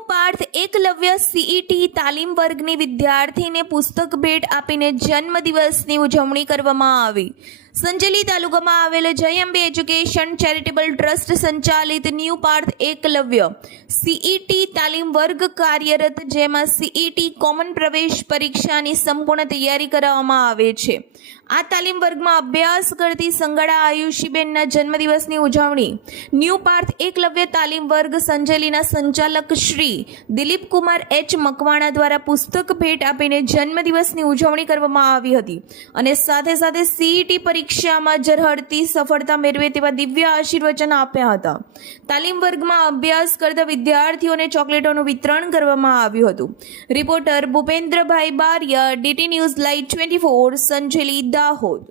Parth Eklavya CET તાલીમ વર્ગની વિદ્યાર્થીને પુસ્તક ભેટ આપીને જન્મદિવસની ઉજવણી કરવામાં આવી. સંજેલી તાલુકામાં આવેલ Jay Ambe education charitable trust સંચાલિત ન્યૂ પાર્થ એકલવ્ય સીઈટી તાલીમ વર્ગ કાર્યરત જેમાં સીઈટી કોમન પ્રવેશ પરીક્ષાની સંપૂર્ણ તૈયારી કરાવવામાં આવે છે. આ તાલીમ વર્ગમાં અભ્યાસ કરતી સંગડા આયુષીબેનના જન્મદિવસની ઉજવણી. ન્યૂ પાર્થ એકલવ્ય તાલીમ વર્ગ સંજેલીના સંચાલક શ્રી દિલીપ કુમાર એચ મકવાણા દ્વારા પુસ્તક ભેટ આપીને જન્મદિવસની ઉજવણી કરવામાં આવી હતી અને સાથે સાથે સીઈટી પરીક્ષામાં ઝરહળતી સફળતા મેળવે તેવા દિવ્ય આશીર્વચન આપ્યા હતા. તાલીમ વર્ગમાં અભ્યાસ કરતા વિદ્યાર્થીઓને ચોકલેટોનું વિતરણ કરવામાં આવ્યું હતું. Reporter Bhupendrabhai Baria, DT news live twenty four, Sanjeli Dahod.